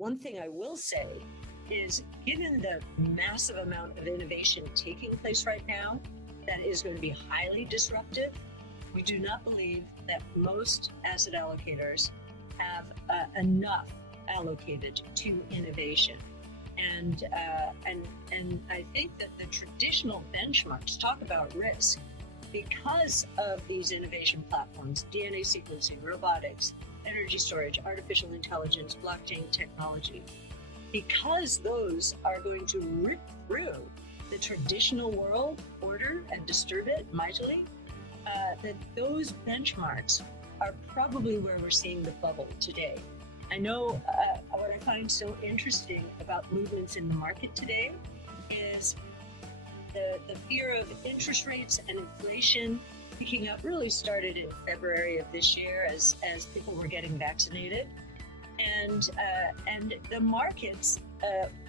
one thing I will say is, given the massive amount of innovation taking place right now, that is going to be highly disruptive, we do not believe that most asset allocators have enough allocated to innovation. And I think that the traditional benchmarks talk about risk because of these innovation platforms: DNA sequencing, robotics, energy storage, artificial intelligence, blockchain technology. Because those are going to rip through the traditional world order and disturb it mightily, that those benchmarks are probably where we're seeing the bubble today. I know what I find so interesting about movements in the market today is the fear of interest rates and inflation picking up. Really started in February of this year as people were getting vaccinated, and the markets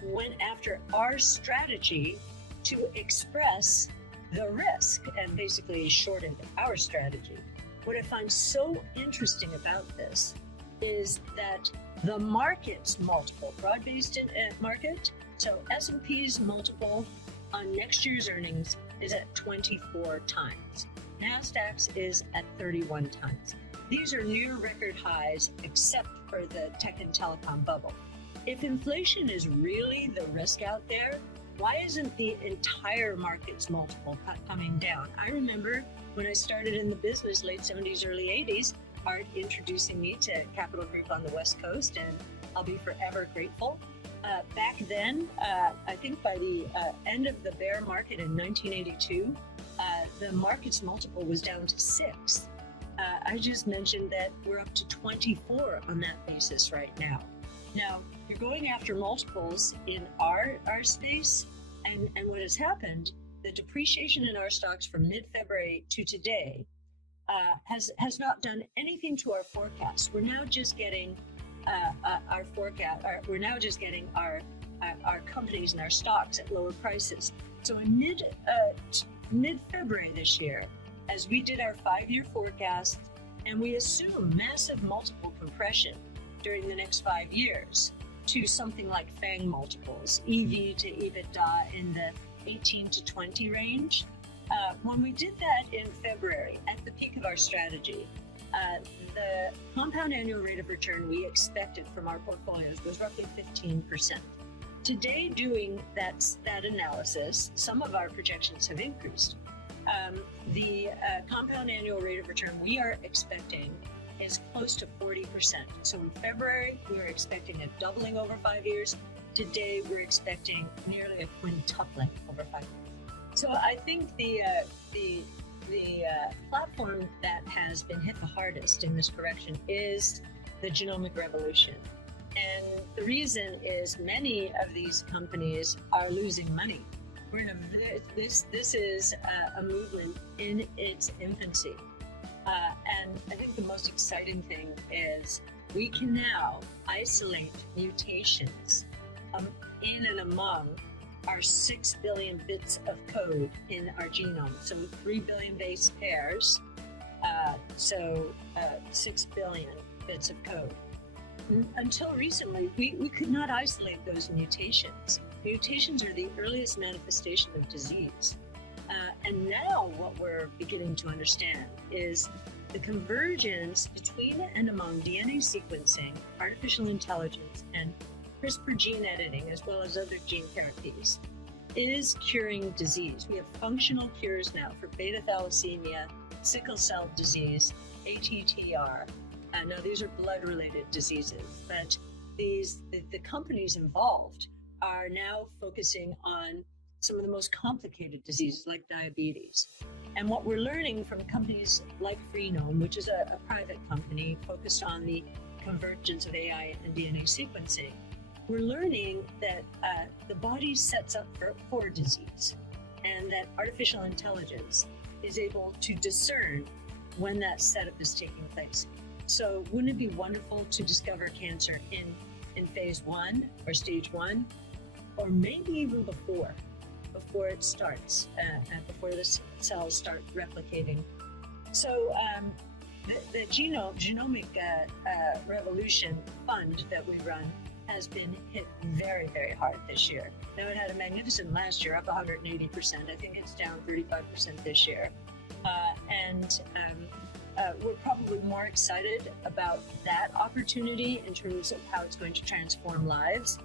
went after our strategy to express the risk and basically shorted our strategy. What I find so interesting about this is that the market's multiple, broad-based market, so S&P's multiple on next year's earnings is at 24 times. NASDAQ's is at 31 times. These are near record highs, except for the tech and telecom bubble. If inflation is really the risk out there, why isn't the entire market's multiple coming down? I remember when I started in the business, late 70s, early 80s, Art introducing me to Capital Group on the West Coast, and I'll be forever grateful. Back then, I think by the end of the bear market in 1982, the market's multiple was down to 6. I just mentioned that we're up to 24 on that basis right now. Now, you're going after multiples in our space, and what has happened, the depreciation in our stocks from mid-February to today has not done anything to our forecast. We're now just getting our forecast. We're now just getting our companies and our stocks at lower prices. So in mid-February this year, as we did our 5-year forecast, and we assume massive multiple compression during the next 5 years to something like FANG multiples, EV to EBITDA in the 18 to 20 range. When we did that in February, at the peak of our strategy, the compound annual rate of return we expected from our portfolios was roughly 15%. Today, doing that analysis, some of our projections have increased. The compound annual rate of return we are expecting is close to 40%. So in February, we were expecting a doubling over 5 years. Today, we're expecting nearly a quintupling over 5 years. So I think the platform that has been hit the hardest in this correction is the genomic revolution. And the reason is many of these companies are losing money. We're in this is a movement in its infancy. And I think the most exciting thing is we can now isolate mutations in and among our 6 billion bits of code in our genome. So 3 billion base pairs, 6 billion bits of code. Until recently, we could not isolate those mutations. Mutations are the earliest manifestation of disease. And now what we're beginning to understand is the convergence between and among DNA sequencing, artificial intelligence, and CRISPR gene editing, as well as other gene therapies, is curing disease. We have functional cures now for beta thalassemia, sickle cell disease, ATTR. Now, these are blood-related diseases, but the companies involved are now focusing on some of the most complicated diseases like diabetes. And what we're learning from companies like Freenome, which is a private company focused on the convergence of AI and DNA sequencing, we're learning that the body sets up for disease, and that artificial intelligence is able to discern when that setup is taking place. So wouldn't it be wonderful to discover cancer in phase 1 or stage 1, or maybe even before it starts, before the cells start replicating? So the genomic revolution fund that we run has been hit very, very hard this year. Now, it had a magnificent last year, up 180%. I think it's down 35% this year. We're probably more excited about that opportunity in terms of how it's going to transform lives